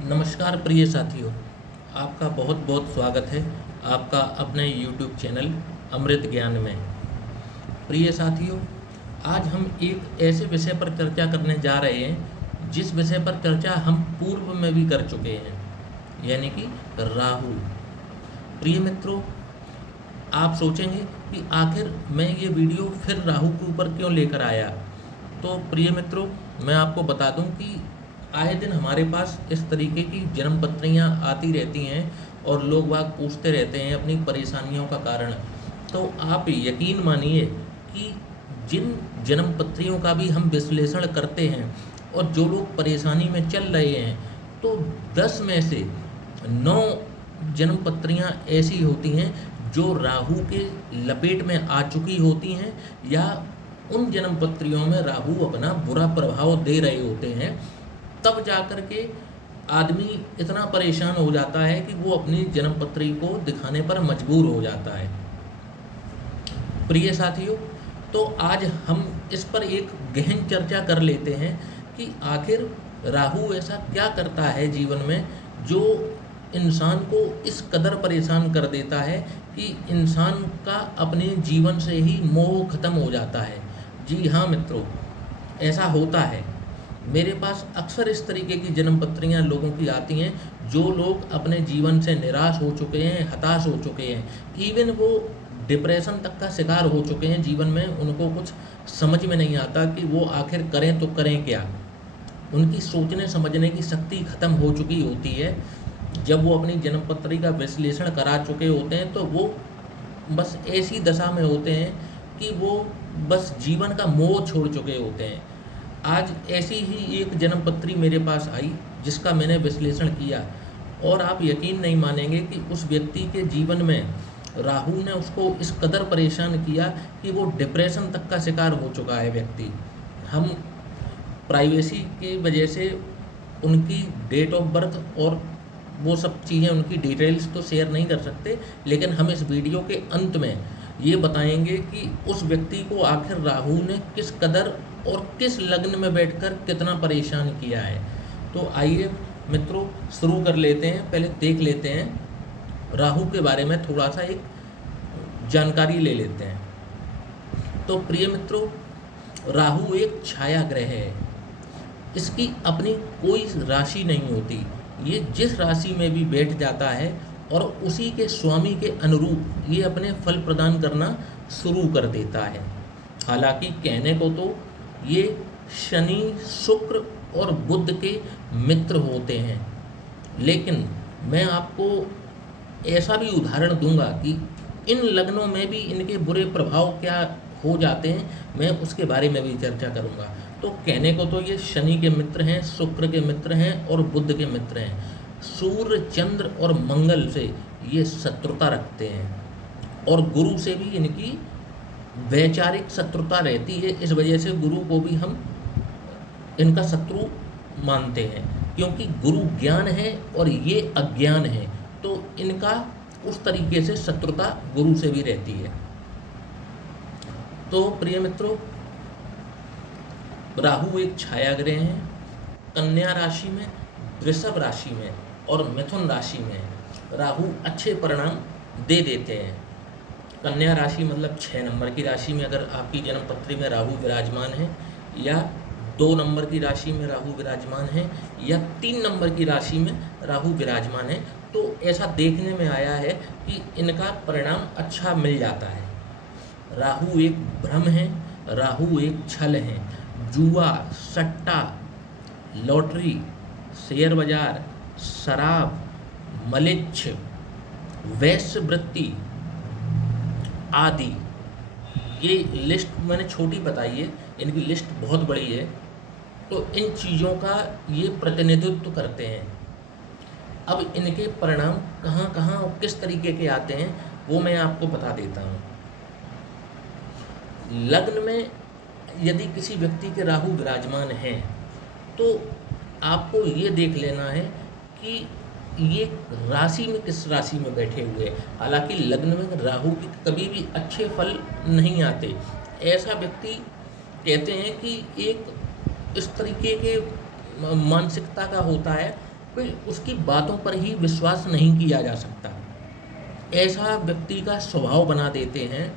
नमस्कार प्रिय साथियों, आपका बहुत बहुत स्वागत है आपका अपने YouTube चैनल अमृत ज्ञान में। प्रिय साथियों, आज हम एक ऐसे विषय पर चर्चा करने जा रहे हैं जिस विषय पर चर्चा हम पूर्व में भी कर चुके हैं, यानी कि राहु। प्रिय मित्रों, आप सोचेंगे कि आखिर मैं ये वीडियो फिर राहु के ऊपर क्यों लेकर आया। तो प्रिय मित्रों, मैं आपको बता दूं कि आए दिन हमारे पास इस तरीके की जन्म पत्रियाँ आती रहती हैं और लोग बाग पूछते रहते हैं अपनी परेशानियों का कारण। तो आप यकीन मानिए कि जिन जन्म पत्रियों का भी हम विश्लेषण करते हैं और जो लोग परेशानी में चल रहे हैं, तो 10 में से 9 जन्म पत्रियाँ ऐसी होती हैं जो राहु के लपेट में आ चुकी होती हैं, या उन जन्म पत्रियों में राहु अपना बुरा प्रभाव दे रहे होते हैं। तब जाकर के आदमी इतना परेशान हो जाता है कि वो अपनी जन्म पत्री को दिखाने पर मजबूर हो जाता है। प्रिय साथियों, तो आज हम इस पर एक गहन चर्चा कर लेते हैं कि आखिर राहु ऐसा क्या करता है जीवन में जो इंसान को इस कदर परेशान कर देता है कि इंसान का अपने जीवन से ही मोह खत्म हो जाता है। जी हाँ मित्रों, ऐसा होता है। मेरे पास अक्सर इस तरीके की जन्म पत्रियाँ लोगों की आती हैं जो लोग अपने जीवन से निराश हो चुके हैं, हताश हो चुके हैं, इवन वो डिप्रेशन तक का शिकार हो चुके हैं। जीवन में उनको कुछ समझ में नहीं आता कि वो आखिर करें तो करें क्या। उनकी सोचने समझने की शक्ति खत्म हो चुकी होती है। जब वो अपनी जन्म पत्री का विश्लेषण करा चुके होते हैं तो वो बस ऐसी दशा में होते हैं कि वो बस जीवन का मोह छोड़ चुके होते हैं। आज ऐसी ही एक जन्म पत्री मेरे पास आई जिसका मैंने विश्लेषण किया, और आप यकीन नहीं मानेंगे कि उस व्यक्ति के जीवन में राहु ने उसको इस कदर परेशान किया कि वो डिप्रेशन तक का शिकार हो चुका है व्यक्ति। हम प्राइवेसी की वजह से उनकी डेट ऑफ बर्थ और वो सब चीज़ें, उनकी डिटेल्स तो शेयर नहीं कर सकते, लेकिन हम इस वीडियो के अंत में ये बताएंगे कि उस व्यक्ति को आखिर राहु ने किस कदर और किस लग्न में बैठकर कितना परेशान किया है। तो आइए मित्रों, शुरू कर लेते हैं। पहले देख लेते हैं राहु के बारे में, थोड़ा सा एक जानकारी ले लेते हैं। तो प्रिय मित्रों, राहु एक छाया ग्रह है। इसकी अपनी कोई राशि नहीं होती। ये जिस राशि में भी बैठ जाता है और उसी के स्वामी के अनुरूप ये अपने फल प्रदान करना शुरू कर देता है। हालांकि कहने को तो ये शनि, शुक्र और बुध के मित्र होते हैं, लेकिन मैं आपको ऐसा भी उदाहरण दूंगा कि इन लग्नों में भी इनके बुरे प्रभाव क्या हो जाते हैं, मैं उसके बारे में भी चर्चा करूंगा। तो कहने को तो ये शनि के मित्र हैं, शुक्र के मित्र हैं और बुध के मित्र हैं। सूर्य, चंद्र और मंगल से ये शत्रुता रखते हैं, और गुरु से भी इनकी वैचारिक शत्रुता रहती है। इस वजह से गुरु को भी हम इनका शत्रु मानते हैं, क्योंकि गुरु ज्ञान है और ये अज्ञान है, तो इनका उस तरीके से शत्रुता गुरु से भी रहती है। तो प्रिय मित्रों, राहु एक छाया ग्रह है। कन्या राशि में, वृषभ राशि में और मिथुन राशि में राहु अच्छे परिणाम दे देते हैं। कन्या राशि मतलब 6 नंबर की राशि में अगर आपकी जन्म पत्री में राहु विराजमान है, या 2 नंबर की राशि में राहु विराजमान है, या 3 नंबर की राशि में राहु विराजमान है, तो ऐसा देखने में आया है कि इनका परिणाम अच्छा मिल जाता है। राहु एक भ्रम है, राहु एक छल है। जुआ, सट्टा, लॉटरी, शेयर बाजार, शराब, मलिच्छ, वेश्यावृत्ति आदि, ये लिस्ट मैंने छोटी बताई है, इनकी लिस्ट बहुत बड़ी है। तो इन चीज़ों का ये प्रतिनिधित्व करते हैं। अब इनके परिणाम कहाँ कहाँ और किस तरीके के आते हैं वो मैं आपको बता देता हूँ। लग्न में यदि किसी व्यक्ति के राहु विराजमान हैं, तो आपको ये देख लेना है कि ये राशि में किस राशि में बैठे हुए हैं। हालांकि लग्न में राहु के कभी भी अच्छे फल नहीं आते। ऐसा व्यक्ति कहते हैं कि एक इस तरीके के मानसिकता का होता है कोई उसकी बातों पर ही विश्वास नहीं किया जा सकता। ऐसा व्यक्ति का स्वभाव बना देते हैं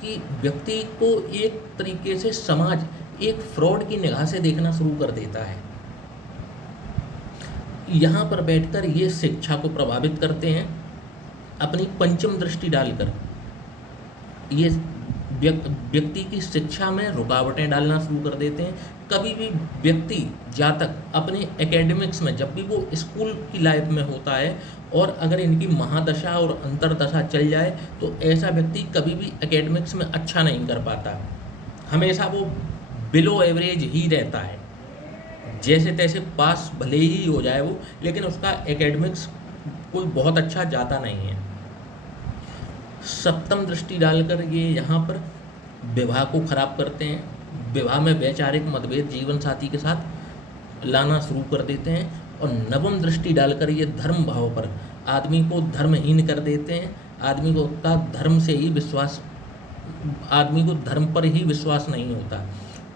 कि व्यक्ति को एक तरीके से समाज एक फ्रॉड की निगाह से देखना शुरू कर देता है। यहाँ पर बैठकर ये शिक्षा को प्रभावित करते हैं, अपनी पंचम दृष्टि डालकर ये व्यक्ति की शिक्षा में रुकावटें डालना शुरू कर देते हैं। कभी भी व्यक्ति जातक अपने एकेडमिक्स में, जब भी वो स्कूल की लाइफ में होता है और अगर इनकी महादशा और अंतरदशा चल जाए तो ऐसा व्यक्ति कभी भी एकेडमिक्स में अच्छा नहीं कर पाता, हमेशा वो बिलो एवरेज ही रहता है। जैसे तैसे पास भले ही हो जाए वो, लेकिन उसका एकेडमिक्स कोई बहुत अच्छा जाता नहीं है। सप्तम दृष्टि डालकर ये यहाँ पर विवाह को खराब करते हैं। विवाह में वैचारिक मतभेद जीवन साथी के साथ लाना शुरू कर देते हैं। और नवम दृष्टि डालकर ये धर्म भाव पर आदमी को धर्महीन कर देते हैं। आदमी को का धर्म से ही विश्वास, आदमी को धर्म पर ही विश्वास नहीं होता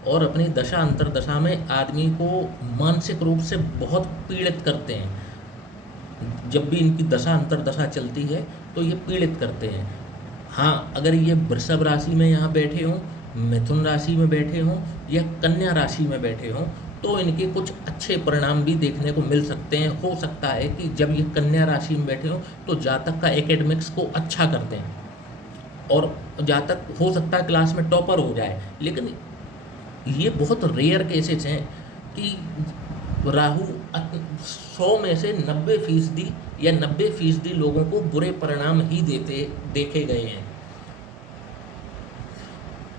और अपनी दशा अंतरदशा में आदमी को मानसिक रूप से बहुत पीड़ित करते हैं। जब भी इनकी दशा अंतरदशा चलती है तो ये पीड़ित करते हैं। हाँ, अगर ये वृषभ राशि में यहाँ बैठे हों, मिथुन राशि में बैठे हों या कन्या राशि में बैठे हों तो इनके कुछ अच्छे परिणाम भी देखने को मिल सकते हैं। हो सकता है कि जब ये कन्या राशि में बैठे हों तो जातक का एकेडमिक्स को अच्छा कर दें और जातक हो सकता है क्लास में टॉपर हो जाए। लेकिन ये बहुत रेयर केसेस हैं कि राहु 100 में से 90% या 90% लोगों को बुरे परिणाम ही देखे गए हैं।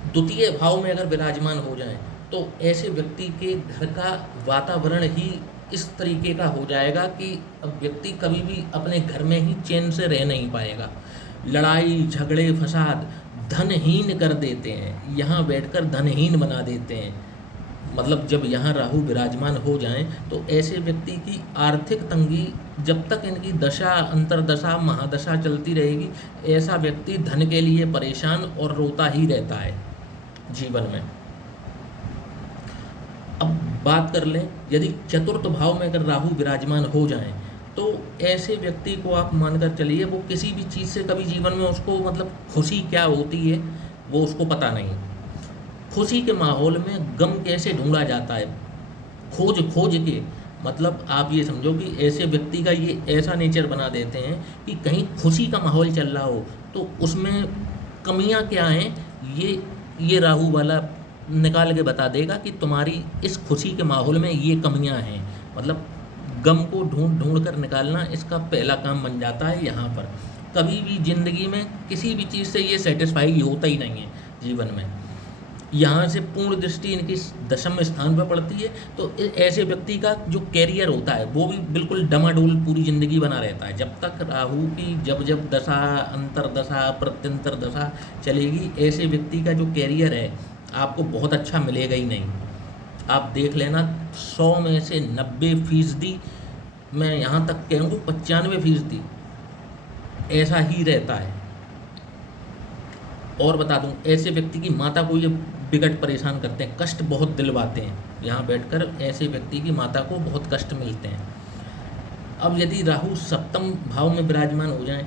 द्वितीय भाव में अगर विराजमान हो जाएं तो ऐसे व्यक्ति के घर का वातावरण ही इस तरीके का हो जाएगा कि अब व्यक्ति कभी भी अपने घर में ही चैन से रह नहीं पाएगा। लड़ाई झगड़े फसाद धनहीन कर देते हैं, यहाँ बैठकर धनहीन बना देते हैं। मतलब जब यहाँ राहु विराजमान हो जाएं तो ऐसे व्यक्ति की आर्थिक तंगी जब तक इनकी दशा अंतरदशा महादशा चलती रहेगी, ऐसा व्यक्ति धन के लिए परेशान और रोता ही रहता है जीवन में। अब बात कर लें, यदि चतुर्थ भाव में अगर राहु विराजमान हो जाएं तो ऐसे व्यक्ति को आप मानकर चलिए वो किसी भी चीज़ से कभी जीवन में उसको मतलब खुशी क्या होती है वो उसको पता नहीं। खुशी के माहौल में गम कैसे ढूंढा जाता है खोज खोज के, मतलब आप ये समझो कि ऐसे व्यक्ति का ये ऐसा नेचर बना देते हैं कि कहीं खुशी का माहौल चल रहा हो तो उसमें कमियां क्या हैं ये राहु वाला निकाल के बता देगा कि तुम्हारी इस खुशी के माहौल में ये कमियां हैं। मतलब गम को ढूंढ ढूंढ कर निकालना इसका पहला काम बन जाता है। यहाँ पर कभी भी ज़िंदगी में किसी भी चीज़ से ये सेटिस्फाई होता ही नहीं है जीवन में। यहाँ से पूर्ण दृष्टि इनकी दशम स्थान पर पड़ती है तो ऐसे व्यक्ति का जो कैरियर होता है वो भी बिल्कुल डमाडोल पूरी ज़िंदगी बना रहता है। जब तक राहु की जब जब दशा अंतरदशा प्रत्यंतर दशा चलेगी, ऐसे व्यक्ति का जो कैरियर है आपको बहुत अच्छा मिलेगा ही नहीं। आप देख लेना 100 में से 90%, मैं यहाँ तक कहूँगा 95% ऐसा ही रहता है। और बता दूँ, ऐसे व्यक्ति की माता को ये बिगड़ परेशान करते हैं, कष्ट बहुत दिलवाते हैं। यहाँ बैठकर ऐसे व्यक्ति की माता को बहुत कष्ट मिलते हैं। अब यदि राहु सप्तम भाव में विराजमान हो जाएं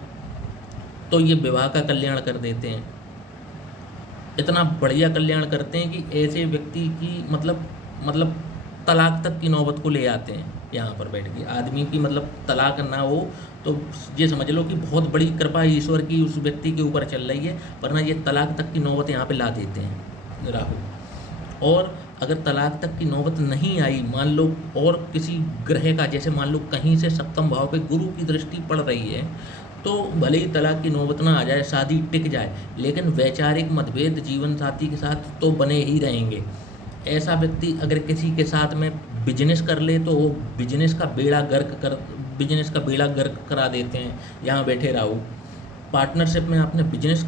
तो ये विवाह का कल्याण कर देते हैं। इतना बढ़िया कल्याण करते हैं कि ऐसे व्यक्ति की मतलब तलाक तक की नौबत को ले आते हैं। यहाँ पर बैठ के आदमी की मतलब तलाक ना हो तो ये समझ लो कि बहुत बड़ी कृपा ईश्वर की उस व्यक्ति के ऊपर चल रही है, वरना ये तलाक तक की नौबत यहाँ पे ला देते हैं राहु। और अगर तलाक तक की नौबत नहीं आई, मान लो और किसी ग्रह का, जैसे मान लो कहीं से सप्तम भाव पे गुरु की दृष्टि पड़ रही है तो भले ही तलाक की नौबत ना आ जाए, शादी टिक जाए, लेकिन वैचारिक मतभेद जीवन साथी के साथ तो बने ही रहेंगे। ऐसा व्यक्ति अगर किसी के साथ में बिजनेस कर ले तो वो बिजनेस का बेड़ा गर्क करा देते हैं यहाँ बैठे राहु। पार्टनरशिप में आपने बिजनेस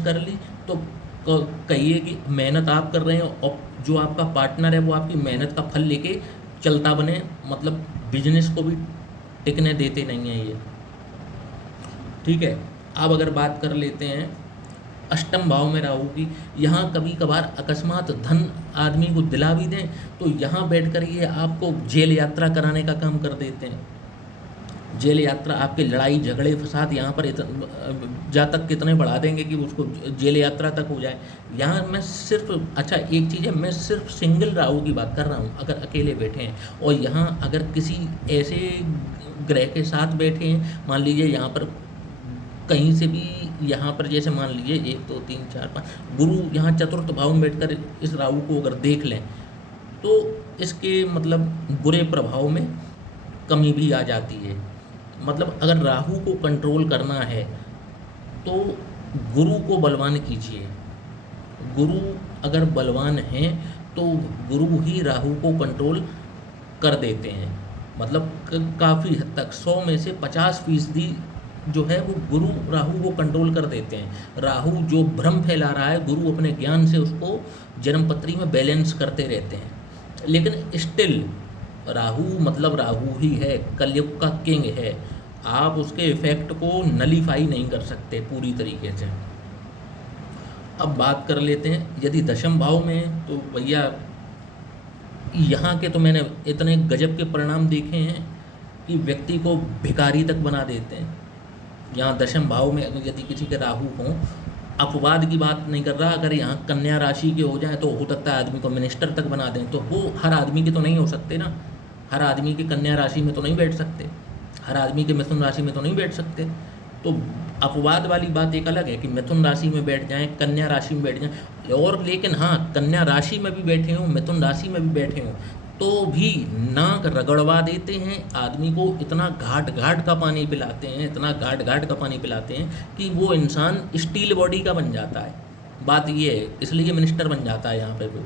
कर ली तो कहिए कि मेहनत आप कर रहे हैं और जो आपका पार्टनर है वो आपकी मेहनत का फल लेके चलता बने, मतलब बिजनेस को भी टिकने देते नहीं हैं ये। ठीक है, अब अगर बात कर लेते हैं अष्टम भाव में राहु की, यहाँ कभी कभार अकस्मात धन आदमी को दिला भी दें तो यहाँ बैठकर ये आपको जेल यात्रा कराने का काम कर देते हैं। जेल यात्रा, आपके लड़ाई झगड़े फसाद यहाँ पर जातक कितने बढ़ा देंगे कि उसको जेल यात्रा तक हो जाए। यहाँ मैं सिर्फ, अच्छा एक चीज़ है, मैं सिर्फ सिंगल राहु की बात कर रहा हूँ, अगर अकेले बैठे हैं, और यहाँ अगर किसी ऐसे ग्रह के साथ बैठे हैं, मान लीजिए यहाँ पर कहीं से भी, यहाँ पर जैसे मान लीजिए 1 2 3 4 5 गुरु यहाँ चतुर्थ भाव में बैठकर इस राहु को अगर देख लें तो इसके मतलब बुरे प्रभाव में कमी भी आ जाती है। मतलब अगर राहु को कंट्रोल करना है तो गुरु को बलवान कीजिए। गुरु अगर बलवान हैं तो गुरु ही राहु को कंट्रोल कर देते हैं। मतलब काफ़ी हद तक 100 में से 50% जो है वो गुरु राहु को कंट्रोल कर देते हैं। राहु जो भ्रम फैला रहा है, गुरु अपने ज्ञान से उसको जन्मपत्री में बैलेंस करते रहते हैं। लेकिन स्टिल राहु मतलब राहु ही है, कलयुग का किंग है, आप उसके इफेक्ट को नलीफाई नहीं कर सकते पूरी तरीके से। अब बात कर लेते हैं यदि दशम भाव में, तो भैया यहाँ के तो मैंने इतने गजब के परिणाम देखे हैं कि व्यक्ति को भिखारी तक बना देते हैं। यहाँ दशम भाव में यदि किसी के राहु हों, अपवाद की बात नहीं कर रहा, अगर यहाँ कन्या राशि के हो जाए तो हो सकता है आदमी को मिनिस्टर तक बना दें। तो वो हर आदमी के तो नहीं हो सकते ना, हर आदमी के कन्या राशि में तो नहीं बैठ सकते, हर आदमी के मिथुन राशि में तो नहीं बैठ सकते। तो अपवाद वाली बात एक अलग है कि मिथुन राशि में बैठ जाएं, कन्या राशि में बैठ जाएं, और लेकिन हाँ कन्या राशि में भी बैठे हों, मिथुन राशि में भी बैठे हों, तो भी नाक रगड़वा देते हैं आदमी को, इतना घाट घाट का पानी पिलाते हैं, इतना घाट घाट का पानी पिलाते हैं कि वो इंसान स्टील बॉडी का बन जाता है। बात ये है, इसलिए मिनिस्टर बन जाता है यहाँ पे वो।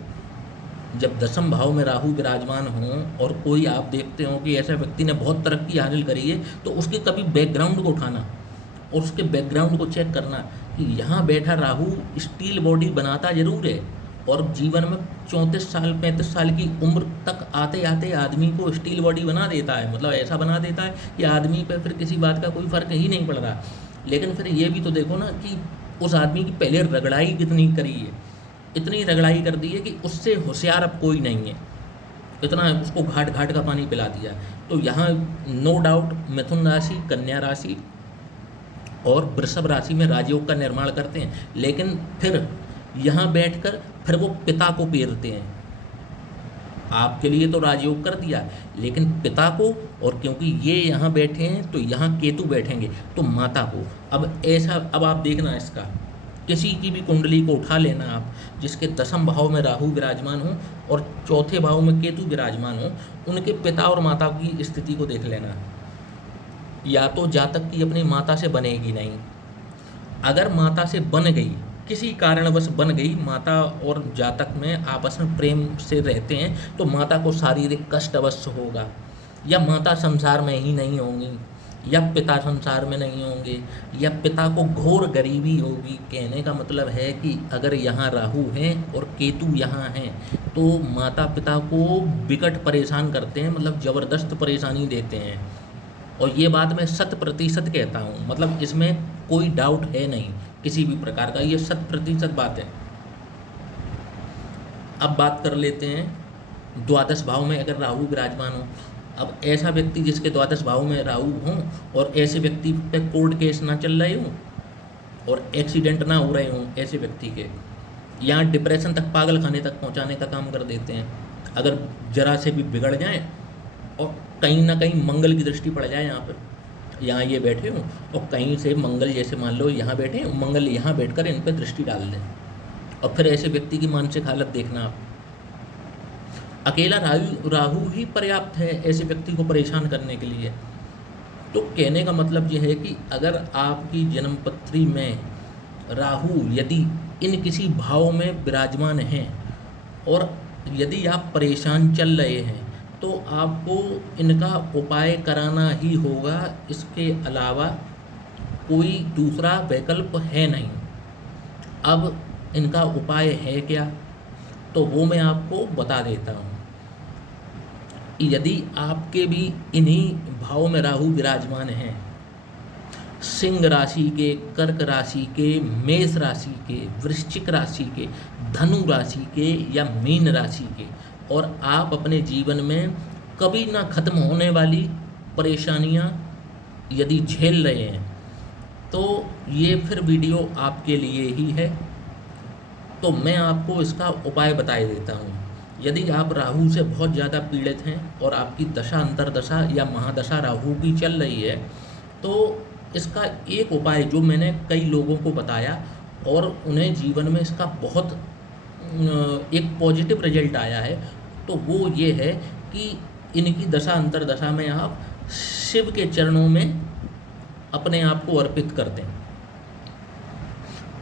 जब दशम भाव में राहु विराजमान हों और कोई आप देखते हो कि ऐसा व्यक्ति ने बहुत तरक्की हासिल करी है, तो उसके कभी बैकग्राउंड को उठाना और उसके बैकग्राउंड को चेक करना कि यहाँ बैठा राहु स्टील बॉडी बनाता जरूर है, और जीवन में 34 साल 35 साल की उम्र तक आते आते आदमी को स्टील बॉडी बना देता है। मतलब ऐसा बना देता है कि आदमी पे फिर किसी बात का कोई फ़र्क ही नहीं पड़ रहा। लेकिन फिर ये भी तो देखो ना कि उस आदमी की पहले रगड़ाई कितनी करी है, इतनी रगड़ाई कर दी है कि उससे होशियार अब कोई नहीं है, इतना उसको घाट घाट का पानी पिला दिया। तो यहाँ नो डाउट मिथुन राशि, कन्या राशि और वृषभ राशि में राजयोग का निर्माण करते हैं, लेकिन फिर यहाँ बैठकर फिर वो पिता को पेरते हैं। आपके लिए तो राजयोग कर दिया, लेकिन पिता को, और क्योंकि ये यहाँ बैठे हैं तो यहाँ केतु बैठेंगे तो माता को। अब ऐसा, अब आप देखना इसका, किसी की भी कुंडली को उठा लेना आप, जिसके दशम भाव में राहु विराजमान हो और चौथे भाव में केतु विराजमान हो, उनके पिता और माता की स्थिति को देख लेना। या तो जातक की अपनी माता से बनेगी नहीं, अगर माता से बन गई, किसी कारणवश बन गई, माता और जातक में आपस में प्रेम से रहते हैं, तो माता को शारीरिक कष्ट अवश्य होगा, या माता संसार में ही नहीं होंगी, या पिता संसार में नहीं होंगे, या पिता को घोर गरीबी होगी। कहने का मतलब है कि अगर यहाँ राहु हैं और केतु यहाँ हैं तो माता पिता को विकट परेशान करते हैं, मतलब ज़बरदस्त परेशानी देते हैं। और ये बात मैं 100% कहता हूँ, मतलब इसमें कोई डाउट है नहीं किसी भी प्रकार का, ये 100% बात है। अब बात कर लेते हैं द्वादश भाव में अगर राहु विराजमान हो। अब ऐसा व्यक्ति जिसके द्वादश भाव में राहु हों और ऐसे व्यक्ति पे कोर्ट केस ना चल रहे हों और एक्सीडेंट ना हो रहे हों, ऐसे व्यक्ति के यहाँ डिप्रेशन तक, पागल खाने तक पहुँचाने का काम कर देते हैं। अगर जरा से भी बिगड़ जाएँ और कहीं ना कहीं मंगल की दृष्टि पड़ जाए, यहाँ पर यहाँ ये बैठे हों और कहीं से मंगल, जैसे मान लो यहाँ बैठे हैं, मंगल यहाँ बैठकर इन पर दृष्टि डाल दें, और फिर ऐसे व्यक्ति की मानसिक हालत देखना आप। अकेला राहु ही पर्याप्त है ऐसे व्यक्ति को परेशान करने के लिए। तो कहने का मतलब ये है कि अगर आपकी जन्मपत्री में राहु यदि इन किसी भाव में विराजमान हैं और यदि आप परेशान चल रहे हैं, तो आपको इनका उपाय कराना ही होगा, इसके अलावा कोई दूसरा विकल्प है नहीं। अब इनका उपाय है क्या, तो वो मैं आपको बता देता हूँ। यदि आपके भी इन्हीं भाव में राहु विराजमान हैं, सिंह राशि के, कर्क राशि के, मेष राशि के, वृश्चिक राशि के, धनु राशि के या मीन राशि के, और आप अपने जीवन में कभी ना खत्म होने वाली परेशानियां यदि झेल रहे हैं तो ये फिर वीडियो आपके लिए ही है। तो मैं आपको इसका उपाय बता देता हूँ। यदि आप राहु से बहुत ज़्यादा पीड़ित हैं और आपकी दशा अंतरदशा या महादशा राहु की चल रही है, तो इसका एक उपाय जो मैंने कई लोगों को बताया और उन्हें जीवन में इसका बहुत एक पॉजिटिव रिजल्ट आया है, तो वो ये है कि इनकी दशा अंतरदशा में आप शिव के चरणों में अपने आप को अर्पित कर दें।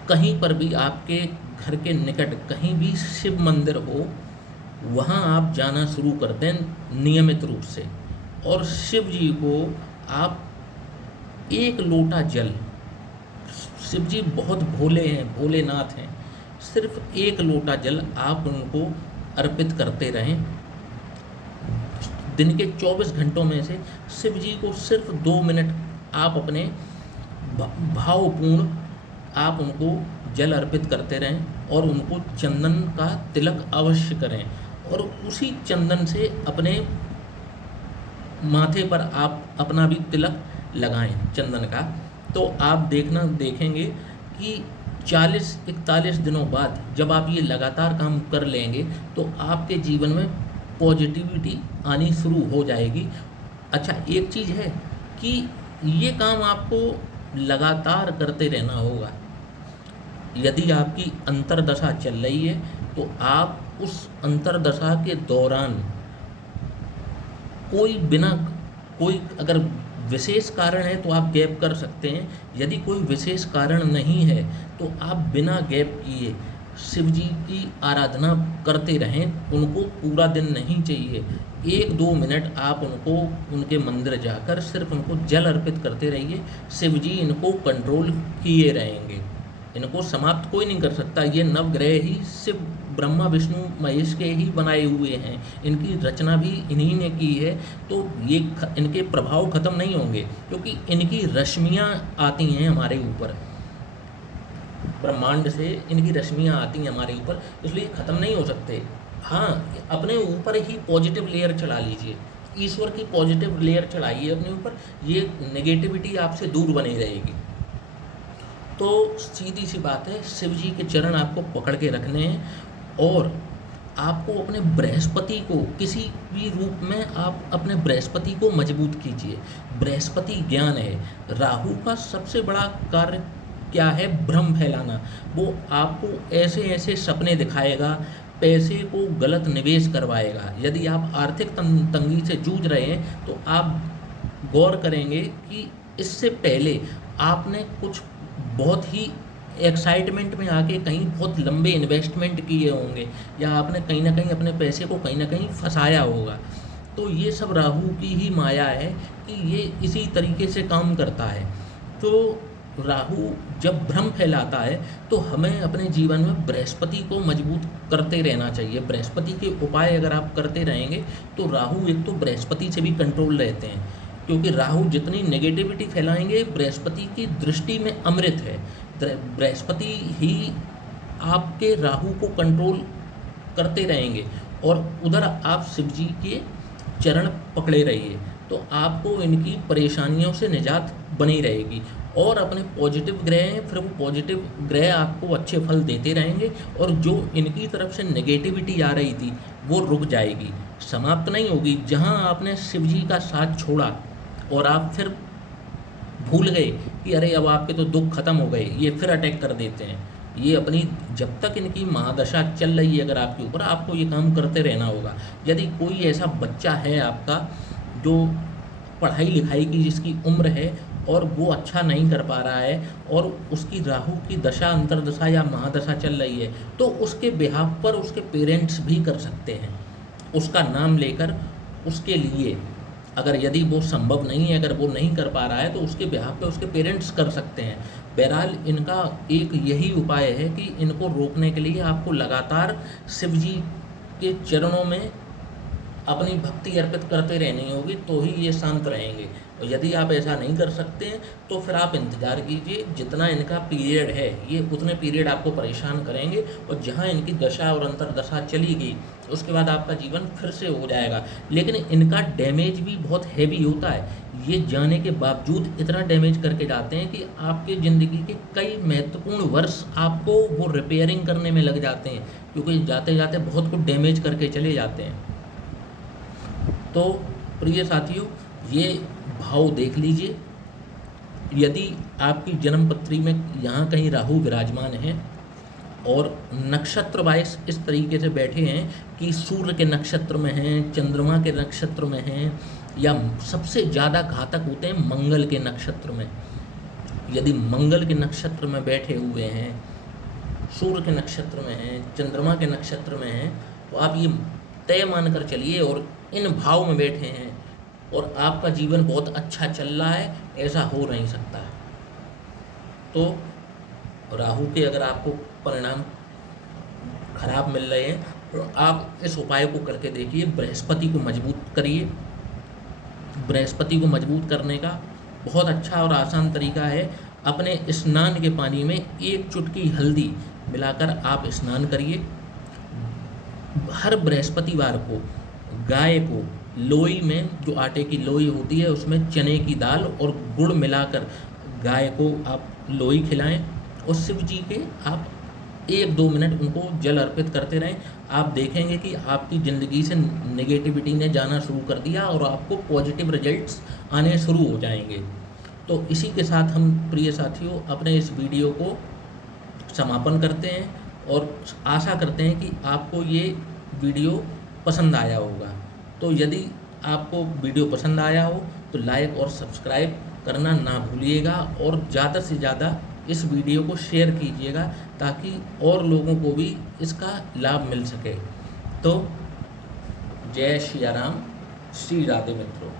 कहीं पर भी आपके घर के निकट कहीं भी शिव मंदिर हो, वहाँ आप जाना शुरू कर दें नियमित रूप से, और शिव जी को आप एक लोटा जल, शिव जी बहुत भोले हैं, भोलेनाथ हैं, सिर्फ एक लोटा जल आप उनको अर्पित करते रहें। दिन के 24 घंटों में से शिव जी को सिर्फ 2 मिनट आप अपने भावपूर्ण आप उनको जल अर्पित करते रहें और उनको चंदन का तिलक अवश्य करें, और उसी चंदन से अपने माथे पर आप अपना भी तिलक लगाएं चंदन का। तो आप देखेंगे कि 40-41 दिनों बाद जब आप ये लगातार काम कर लेंगे तो आपके जीवन में पॉजिटिविटी आनी शुरू हो जाएगी। अच्छा, एक चीज़ है कि ये काम आपको लगातार करते रहना होगा। यदि आपकी अंतरदशा चल रही है तो आप उस अंतरदशा के दौरान कोई अगर विशेष कारण है तो आप गैप कर सकते हैं। यदि कोई विशेष कारण नहीं है तो आप बिना गैप किए शिव जी की आराधना करते रहें। उनको पूरा दिन नहीं चाहिए, 1-2 मिनट आप उनको उनके मंदिर जाकर सिर्फ उनको जल अर्पित करते रहिए। शिव जी इनको कंट्रोल किए रहेंगे, इनको समाप्त कोई नहीं कर सकता। ये नवग्रह ही शिव, ब्रह्मा, विष्णु, महेश के ही बनाए हुए हैं, इनकी रचना भी इन्हीं ने की है। तो ये इनके प्रभाव खत्म नहीं होंगे, क्योंकि इनकी रश्मियाँ आती हैं हमारे ऊपर, ब्रह्मांड से इनकी रश्मियाँ आती हैं हमारे ऊपर, इसलिए ख़त्म नहीं हो सकते। हाँ, अपने ऊपर ही पॉजिटिव लेयर चढ़ा लीजिए, ईश्वर की पॉजिटिव लेयर चढ़ाइए अपने ऊपर, ये नेगेटिविटी आपसे दूर बनी रहेगी। तो सीधी सी बात है, शिव जी के चरण आपको पकड़ के रखने हैं, और आपको अपने बृहस्पति को किसी भी रूप में आप अपने बृहस्पति को मजबूत कीजिए। बृहस्पति ज्ञान है, राहु का सबसे बड़ा कार्य क्या है? भ्रम फैलाना। वो आपको ऐसे ऐसे सपने दिखाएगा, पैसे को गलत निवेश करवाएगा। यदि आप आर्थिक तंगी से जूझ रहे हैं तो आप गौर करेंगे कि इससे पहले आपने कुछ बहुत ही एक्साइटमेंट में आके कहीं बहुत लंबे इन्वेस्टमेंट किए होंगे, या आपने कहीं ना कहीं अपने पैसे को कहीं ना कहीं फंसाया होगा। तो ये सब राहु की ही माया है कि ये इसी तरीके से काम करता है। तो राहु जब भ्रम फैलाता है तो हमें अपने जीवन में बृहस्पति को मजबूत करते रहना चाहिए। बृहस्पति के उपाय अगर आप करते रहेंगे तो राहु एक तो बृहस्पति से भी कंट्रोल रहते हैं, क्योंकि राहु जितनी नेगेटिविटी फैलाएंगे, बृहस्पति की दृष्टि में अमृत है, बृहस्पति ही आपके राहु को कंट्रोल करते रहेंगे। और उधर आप शिव जी के चरण पकड़े रहिए, तो आपको इनकी परेशानियों से निजात बनी रहेगी। और अपने पॉजिटिव ग्रह हैं, फिर वो पॉजिटिव ग्रह आपको अच्छे फल देते रहेंगे, और जो इनकी तरफ से नेगेटिविटी आ रही थी वो रुक जाएगी, समाप्त नहीं होगी। जहाँ आपने शिव जी का साथ छोड़ा और आप फिर भूल गए कि अरे अब आपके तो दुख खत्म हो गए, ये फिर अटैक कर देते हैं। ये अपनी जब तक इनकी महादशा चल रही है अगर आपके ऊपर, आपको ये काम करते रहना होगा। यदि कोई ऐसा बच्चा है आपका जो पढ़ाई लिखाई की जिसकी उम्र है और वो अच्छा नहीं कर पा रहा है, और उसकी राहु की दशा अंतरदशा या महादशा चल रही है, तो उसके बिहाफ पर उसके पेरेंट्स भी कर सकते हैं, उसका नाम लेकर उसके लिए। अगर यदि वो संभव नहीं है, अगर वो नहीं कर पा रहा है, तो उसके बिहाफ पे उसके पेरेंट्स कर सकते हैं। बहरहाल इनका एक यही उपाय है कि इनको रोकने के लिए आपको लगातार शिव जी के चरणों में अपनी भक्ति अर्पित करते रहनी होगी, तो ही ये शांत रहेंगे। और यदि आप ऐसा नहीं कर सकते हैं तो फिर आप इंतज़ार कीजिए, जितना इनका पीरियड है ये उतने पीरियड आपको परेशान करेंगे, और जहाँ इनकी दशा और अंतर्दशा चली गई उसके बाद आपका जीवन फिर से हो जाएगा। लेकिन इनका डैमेज भी बहुत हैवी होता है, ये जाने के बावजूद इतना डैमेज करके जाते हैं कि आपके ज़िंदगी के कई महत्वपूर्ण वर्ष आपको वो रिपेयरिंग करने में लग जाते हैं, क्योंकि जाते जाते बहुत कुछ डैमेज करके चले जाते हैं। तो प्रिय साथियों, ये भाव देख लीजिए। यदि आपकी जन्म पत्री में यहाँ कहीं राहु विराजमान है और नक्षत्र वाइज इस तरीके से बैठे हैं कि सूर्य के नक्षत्र में हैं, चंद्रमा के नक्षत्र में हैं, या सबसे ज़्यादा घातक होते हैं मंगल के नक्षत्र में। यदि मंगल के नक्षत्र में बैठे हुए हैं, सूर्य के नक्षत्र में हैं, चंद्रमा के नक्षत्र में हैं, तो आप ये तय मानकर चलिए और इन भाव में बैठे हैं और आपका जीवन बहुत अच्छा चल रहा है, ऐसा हो नहीं सकता। तो राहु के अगर आपको परिणाम खराब मिल रहे हैं तो आप इस उपाय को करके देखिए। बृहस्पति को मजबूत करिए। बृहस्पति को मजबूत करने का बहुत अच्छा और आसान तरीका है, अपने स्नान के पानी में 1 चुटकी हल्दी मिलाकर आप स्नान करिए। हर बृहस्पतिवार को गाय को लोई में, जो आटे की लोई होती है, उसमें चने की दाल और गुड़ मिलाकर गाय को आप लोई खिलाएं, और शिव जी के आप 1-2 मिनट उनको जल अर्पित करते रहें। आप देखेंगे कि आपकी ज़िंदगी से नेगेटिविटी ने जाना शुरू कर दिया और आपको पॉजिटिव रिजल्ट्स आने शुरू हो जाएंगे। तो इसी के साथ हम प्रिय साथियों अपने इस वीडियो को समापन करते हैं और आशा करते हैं कि आपको ये वीडियो पसंद आया होगा। तो यदि आपको वीडियो पसंद आया हो तो लाइक और सब्सक्राइब करना ना भूलिएगा, और ज़्यादा से ज़्यादा इस वीडियो को शेयर कीजिएगा ताकि और लोगों को भी इसका लाभ मिल सके। तो जय श्री राम, श्री राधे मित्रों।